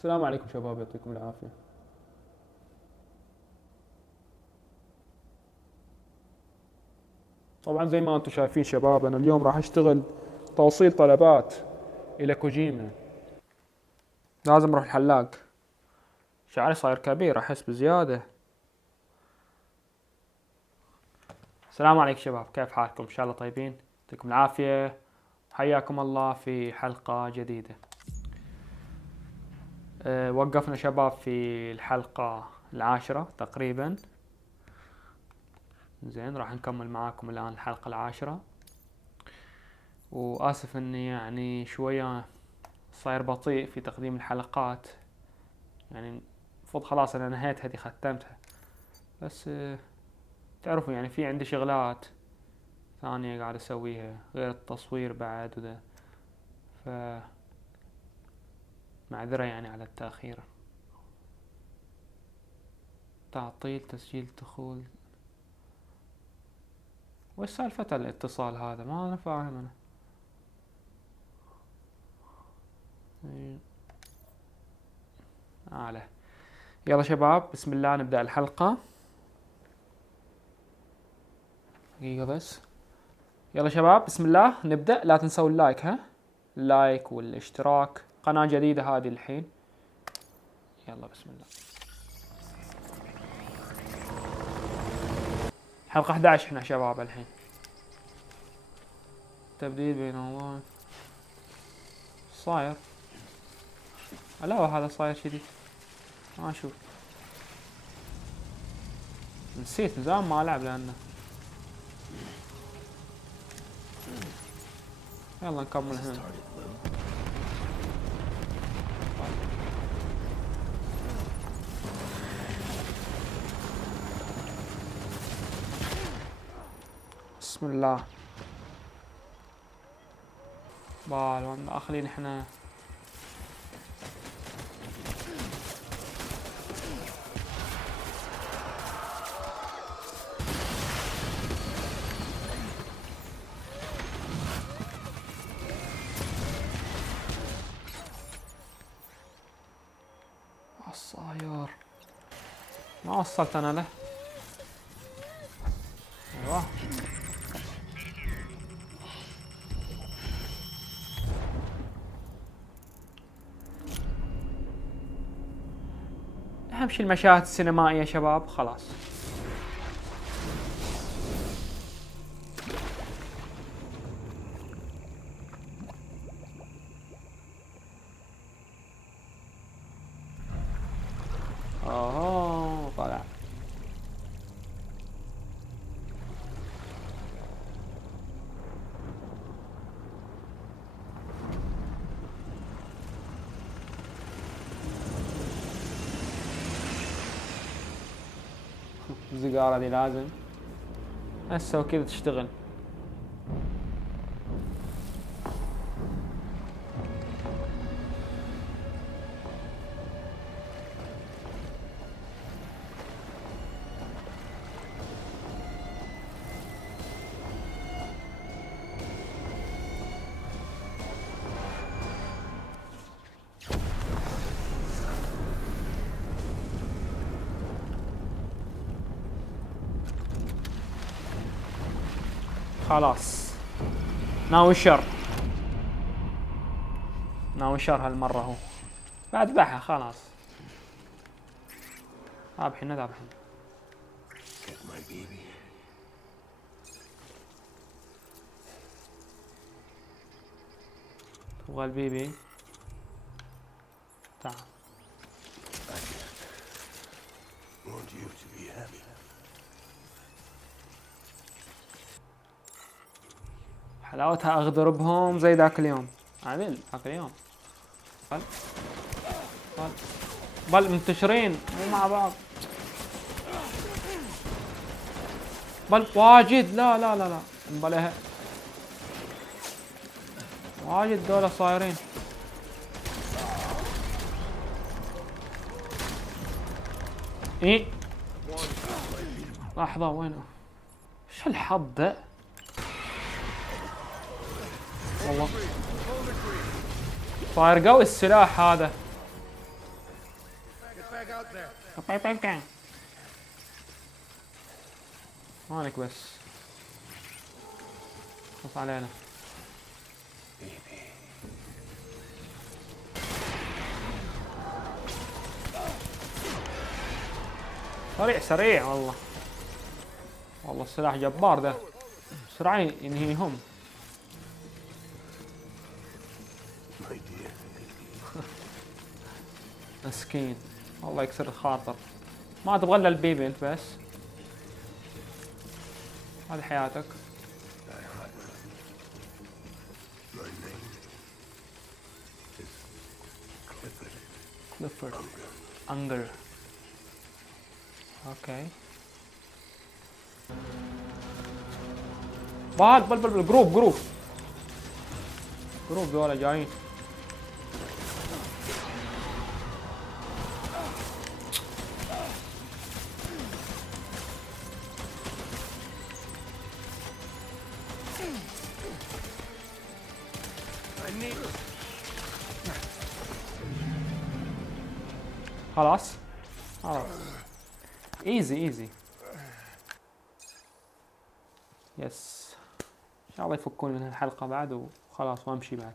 السلام عليكم شباب، يعطيكم العافية. طبعا زي ما انتم شايفين شباب، انا اليوم راح اشتغل توصيل طلبات الى كوجيما. لازم اروح الحلاق، شعري صاير كبير احس بزيادة. السلام عليكم شباب، كيف حالكم؟ ان شاء الله طيبين، يعطيكم العافية. حياكم الله في حلقة جديدة. وقفنا شباب في الحلقة 10 تقريبا. زين، راح نكمل معاكم الآن الحلقة 10. وآسف اني يعني شوية صاير بطيء في تقديم الحلقات، يعني المفروض خلاص انا نهيت هذه، ختمتها، بس تعرفوا يعني في عندي شغلات ثانية قاعد اسويها غير التصوير بعد وذا، ف معذرة يعني على التأخير. تعطيل تسجيل دخول، وش سالفة الاتصال هذا؟ ما انا فاهم انا. اعلى. يلا شباب، بسم الله نبدأ الحلقة. دقيقة بس. يلا شباب بسم الله نبدأ. لا تنسوا اللايك، ها، اللايك والاشتراك، قناة جديدة هذه الحين. يلا بسم الله. حلقة 11 احنا شباب الحين. تبديل بين اونلاين صاير. لا هذا صاير شديد، ما اشوف. نسيت من زمان ما العب لانه. يلا نكمل هنا. بسم الله. وين داخلين احنا؟ الصاير ما وصلت انا له. ايوه اهم شي المشاهد السينمائية شباب، خلاص. طلع. الزقارة دي لازم هسه وكذا تشتغل. خلاص ناوي شر، ناوي شر هالمرة. هو بعد ذبحها خلاص. ذابحنا ذابحنا. تبغى البيبي؟ تعال. حلاوتها اغدر بهم زي ذاك اليوم. عدل ذاك اليوم. بل منتشرين مو مع بعض. بل واجد. لا لا لا لا بلها واجد دولة صايرين. ايه لحظة، وينه؟ ايش الحظ ده؟ والله صاير قوي السلاح هذا. هونك بس خلص علينا. سريع سريع والله. والله السلاح جبار ده، بسرعة ينهيهم. مسكين والله يكسر الخاطر. ما تبغى الا البيبي انت بس، هذه حياتك. كليفورد انجر. اوكي بعد بل جروب دول جايين. خلاص ايزي يس. ان شاء الله يفكون من الحلقة بعد وخلاص وامشي بعد.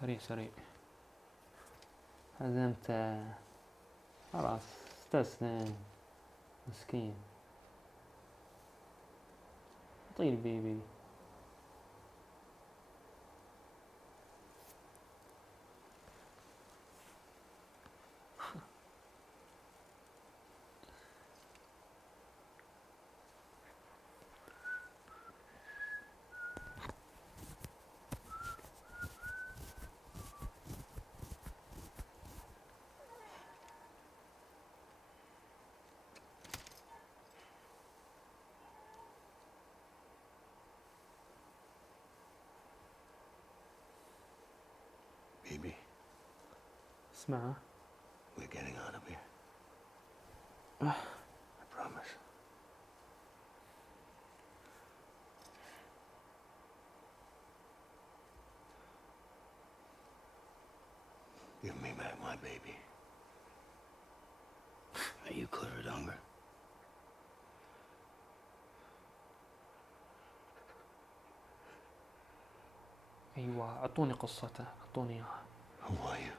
سريع هزمت خلاص. استسلم مسكين. طير بيبي. Baby, اسمع we're getting out of here. I promise. Give me back my baby. Are you cleared, hunger? ايوه اعطوني قصته، اعطوني اياها Who are you?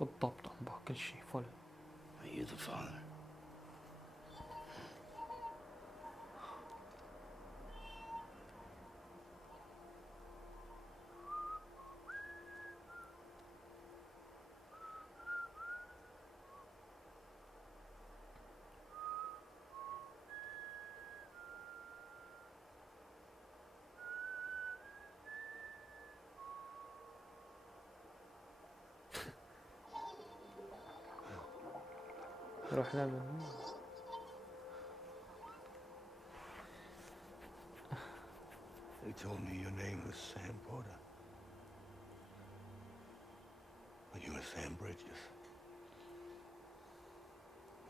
بالضبط. انبه كل شيء فل. Are you the father? روح لمن They told me your name was Sam Porter. But you were Sam Bridges.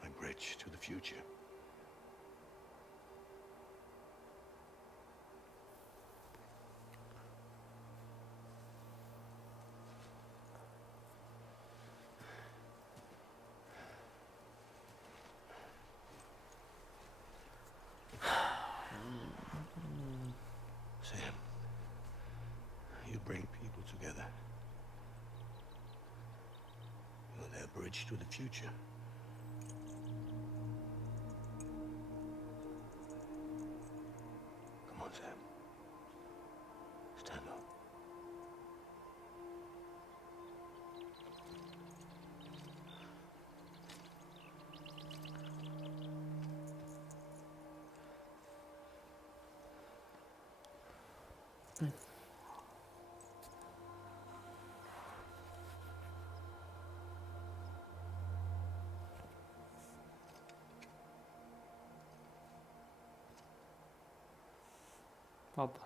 My bridge to the future. Sam, you bring people together. You're their bridge to the future. Come on, Sam. Stand up. تفضل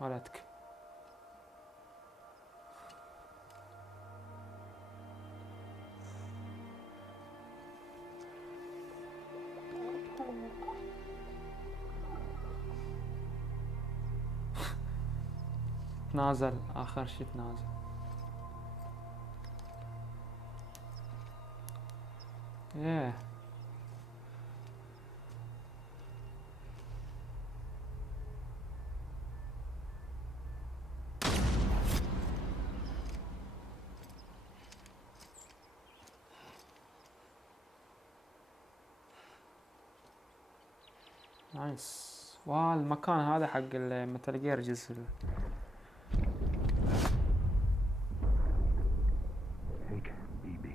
ولدك. تنازل آخر شي تنازل. ايه نايس. والمكان هذا حق المتل جير جزء Take BB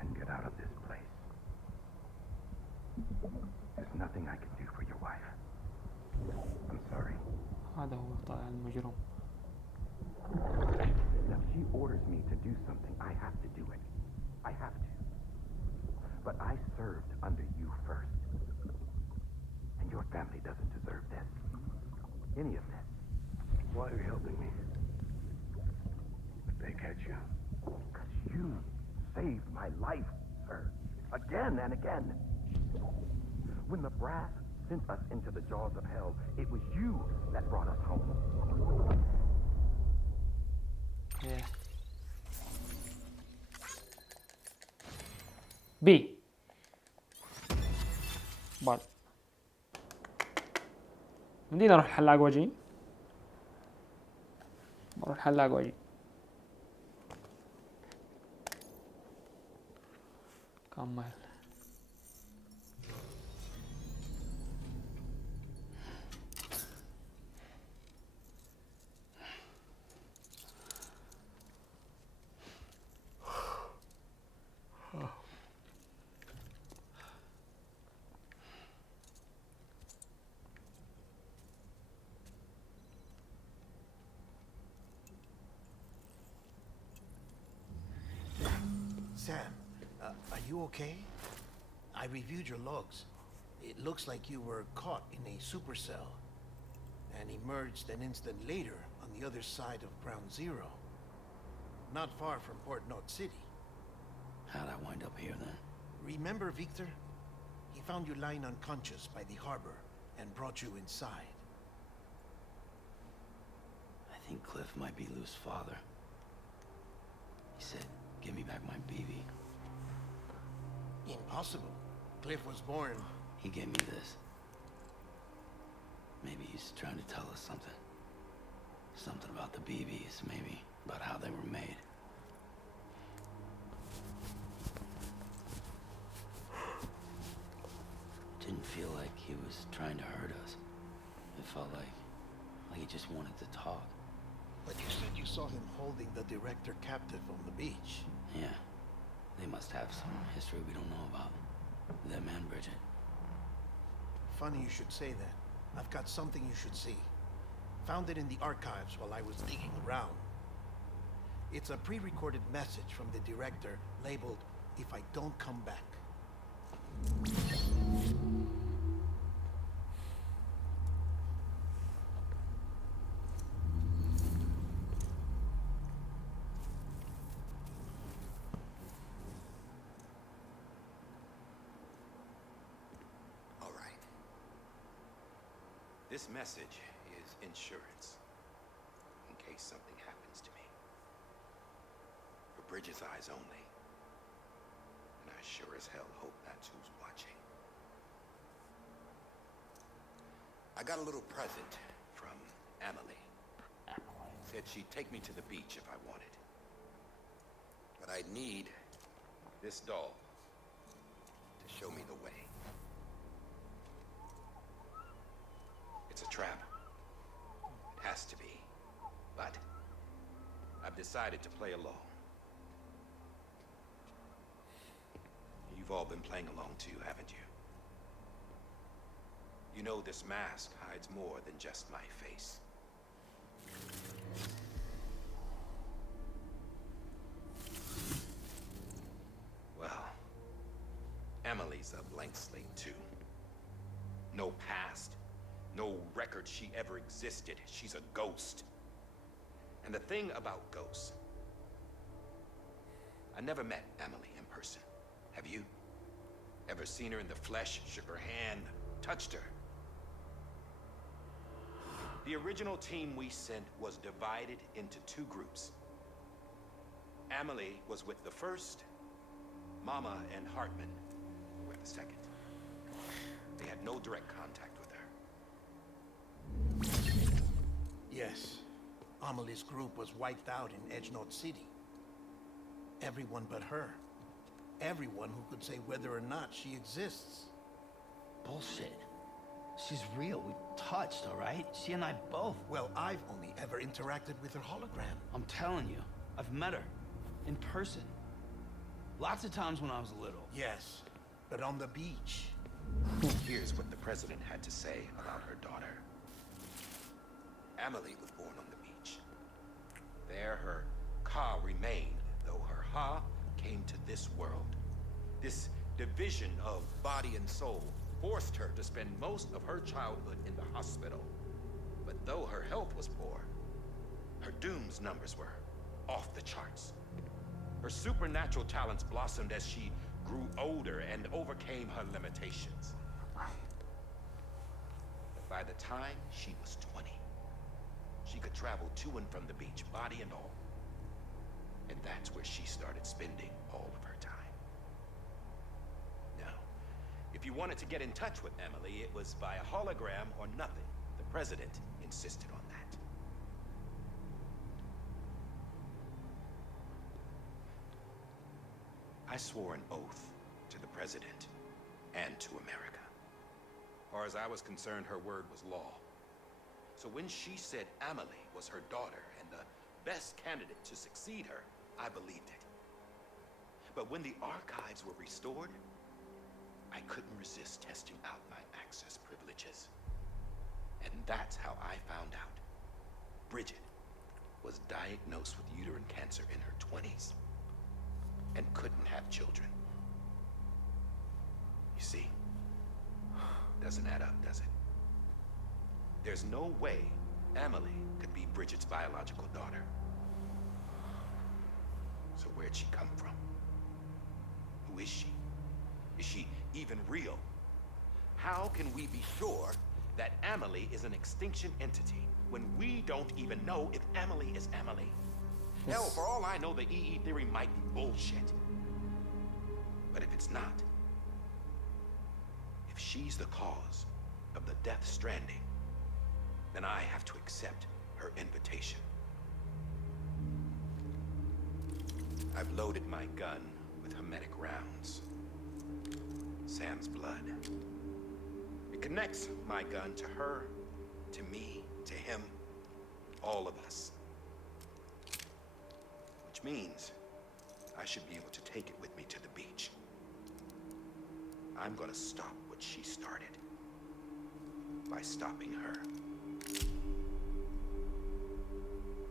and get out of this place. There's nothing I can do for your wife. I'm sorry. هذا هو طالع المجرم. If she orders me to do something, I have to do it. I have to. But I served under you first. And your family doesn't deserve this. Any of this. Why are you helping me? If they catch you. Because you saved my life, sir. Again and again. When the brass sent us into the jaws of hell, it was you that brought us home. ايه بي بعد مدينة اروح الحلاق واجي. بروح الحلاق واجي. كمل. Sam, are you okay? I reviewed your logs. It looks like you were caught in a supercell and emerged an instant later on the other side of Ground Zero. Not far from Port Knot City. How'd I wind up here then? Remember Victor? He found you lying unconscious by the harbor and brought you inside. I think Cliff might be Lou's father. He said, give me back my BB. Impossible. Cliff was born. He gave me this. Maybe he's trying to tell us something. Something about the BBs, maybe. About how they were made. Didn't feel like he was trying to hurt us. It felt like he just wanted to talk. But you said you saw him holding the director captive on the beach. Yeah. They must have some history we don't know about. Them and Bridget. Funny you should say that. I've got something you should see. Found it in the archives while I was digging around. It's a pre-recorded message from the director labeled, "If I don't come back." All right. This message is insurance, in case something happens to me. For Bridget's eyes only. And I sure as hell hope that's who's watching. I got a little present from Emily. Said she'd take me to the beach if I wanted. But I'd need this doll to show me the way. It's a trap. It has to be. But I've decided to play along. You've all been playing along too, haven't you? You know this mask hides more than just my face. Well, Emily's a blank slate too. No past, no record she ever existed. She's a ghost. And the thing about ghosts, I never met Emily in person. Have you? Ever seen her in the flesh, shook her hand, touched her? The original team we sent was divided into two groups. Emily was with the first, Mama and Hartman the second. They had no direct contact with her. Yes. Amelie's group was wiped out in Edgenode City. Everyone but her. Everyone who could say whether or not she exists. Bullshit. She's real. We touched, all right? She and I both. Well, I've only ever interacted with her hologram. I'm telling you, I've met her. In person. Lots of times when I was little. Yes, but on the beach. Here's what the president had to say about her daughter. Amelie was born on the beach. There her ka remained, though her ha came to this world. This division of body and soul forced her to spend most of her childhood in the hospital. But though her health was poor, her doom's numbers were off the charts. Her supernatural talents blossomed as she grew older and overcame her limitations. But by the time she was 20, she could travel to and from the beach, body and all. And that's where she started spending all of her time. Now, if you wanted to get in touch with Emily, it was by a hologram or nothing. The president insisted on that. I swore an oath to the president and to America. As far as I was concerned, her word was law. So when she said Amelie was her daughter and the best candidate to succeed her, I believed it. But when the archives were restored, I couldn't resist testing out my access privileges. And that's how I found out Bridget was diagnosed with uterine cancer in her 20s and couldn't have children. You see, doesn't add up, does it? There's no way Amelie could be Bridget's biological daughter. So where'd she come from? Who is she? Is she even real? How can we be sure that Amelie is an extinction entity when we don't even know if Amelie is Amelie? Hell, for all I know, the EE theory might be bullshit. But if it's not, if she's the cause of the Death Stranding, then I have to accept her invitation. I've loaded my gun with hermetic rounds. Sam's blood. It connects my gun to her, to me, to him, all of us. Which means I should be able to take it with me to the beach. I'm gonna stop what she started by stopping her.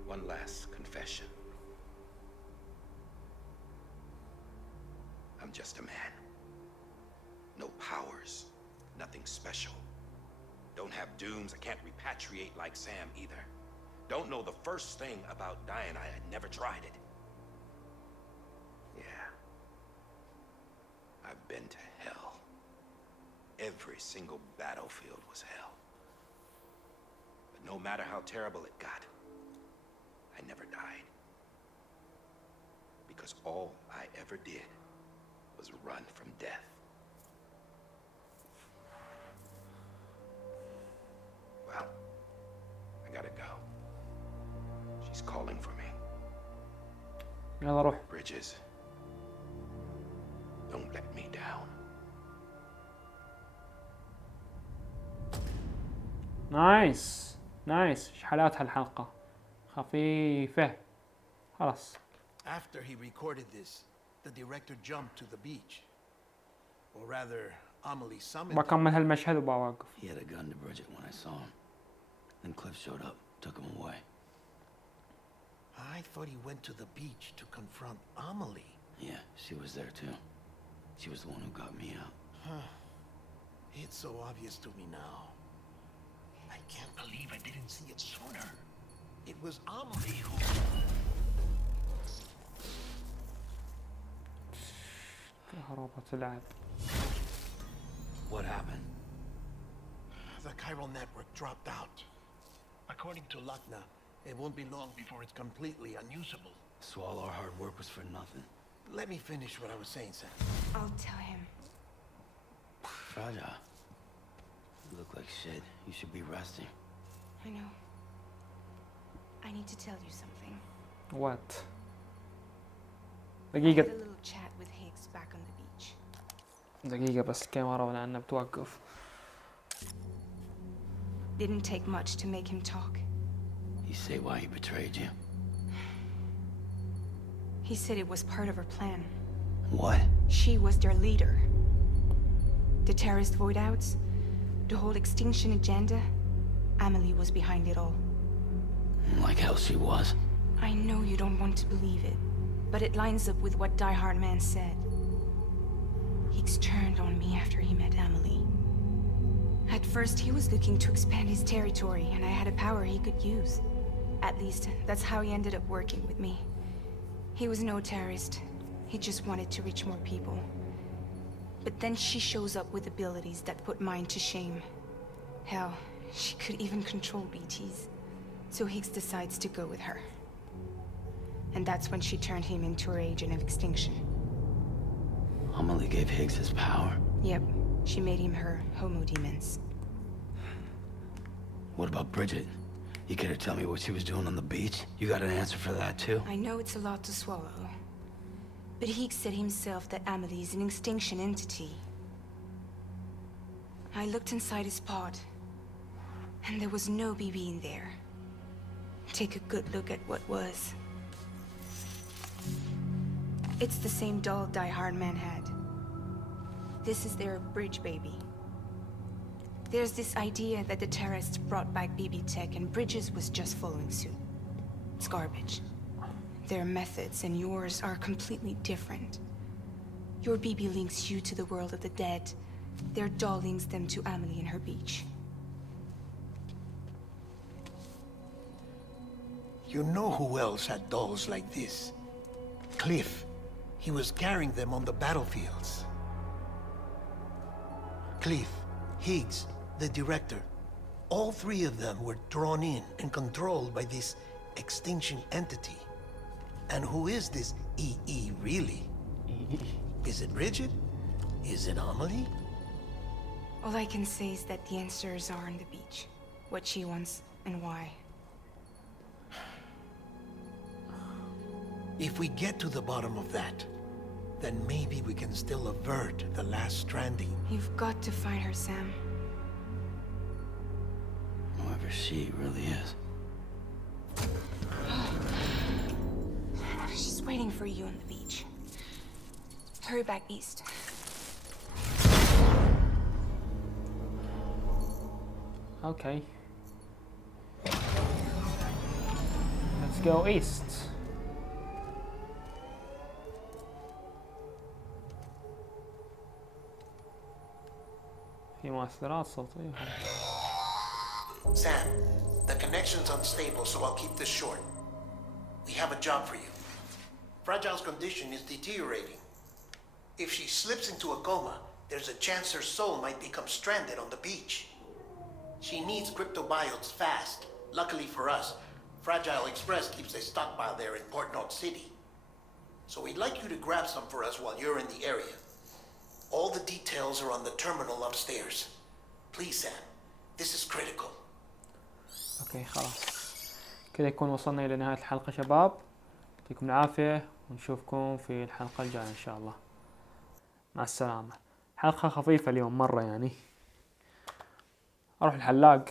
One last confession. I'm just a man. No powers, nothing special. Don't have dooms, I can't repatriate like Sam either. Don't know the first thing about dying, I had never tried it. Yeah. I've been to hell. Every single battlefield was hell. But no matter how terrible it got, I never died. Because all I ever did was run from death. Well, I gotta go. She's calling for me. يلا روح. Bridges, don't let me down. نايس نايس. حالات هالحلقة خفيفة. خلاص. After he recorded this, the director jumped to the beach. Or rather, Amelie summoned him. بكمل هالمشهد وبوقف. He had a gun to Bridget when I saw him. Then Cliff showed up, took him away. I thought he went to the beach to confront Amelie. Yeah, she was there too. She was the one who got me out. It's so obvious to me now. I can't believe I didn't see it sooner. It was Amelie who... كهرباء تلعب. What happened? The chiral network dropped out. According to Lakna, it won't be long before it's completely unusable. So all our hard work was for nothing. Let me finish what I was saying, Sam. I'll tell him. fragile. You look like shit. You should be resting. I know. I need to tell you something. What? I had دقيقة a little chat with Higgs back on the beach. دقيقة بس الكاميرا لأنها بتوقف. Didn't take much to make him talk. You say why he betrayed you? He said it was part of her plan. What? She was their leader. The terrorist voidouts, the whole extinction agenda, Amelie was behind it all. Like hell she was. I know you don't want to believe it, but it lines up with what Die Hard Man said. Higgs turned on me after he met Amelie. At first, he was looking to expand his territory, and I had a power he could use. At least, that's how he ended up working with me. He was no terrorist. He just wanted to reach more people. But then she shows up with abilities that put mine to shame. Hell, she could even control BTs. So Higgs decides to go with her. And that's when she turned him into her agent of extinction. Amelie gave Higgs his power. Yep, she made him her homo demons. What about Bridget? You care to tell me what she was doing on the beach? You got an answer for that too? I know it's a lot to swallow. But Higgs said himself that Amelie is an extinction entity. I looked inside his pod, and there was no BB in there. Take a good look at what was. It's the same doll Die Hard Man had. This is their bridge baby. There's this idea that the terrorists brought back BB tech and Bridges was just following suit. It's garbage. Their methods and yours are completely different. Your BB links you to the world of the dead. Their doll links them to Amelie and her beach. You know who else had dolls like this? Cliff. He was carrying them on the battlefields. Cliff, Higgs, the director. All three of them were drawn in and controlled by this extinction entity. And who is this EE really? Is it Bridget? Is it Amelie? All I can say is that the answers are on the beach. What she wants and why. If we get to the bottom of that, then maybe we can still avert the last stranding. You've got to find her, Sam. Whoever she really is. She's waiting for you on the beach. Hurry back east. Okay. Let's go east. في مؤثرات صوتية. Sam, the connection's unstable, so I'll keep this short. We have a job for you. Fragile's condition is deteriorating. If she slips into a coma, there's a chance her soul might become stranded on the beach. She needs cryptobiotes fast. Luckily for us, Fragile Express keeps a stockpile there in Port North City. So we'd like you to grab some for us while you're in the area. All the details are on the terminal upstairs. Please, Sam. This is critical. اوكي خلاص كذا يكون وصلنا الى نهاية الحلقة شباب. يعطيكم العافية ونشوفكم في الحلقة الجاية ان شاء الله. مع السلامة. حلقة خفيفة اليوم مرة يعني. اروح الحلاق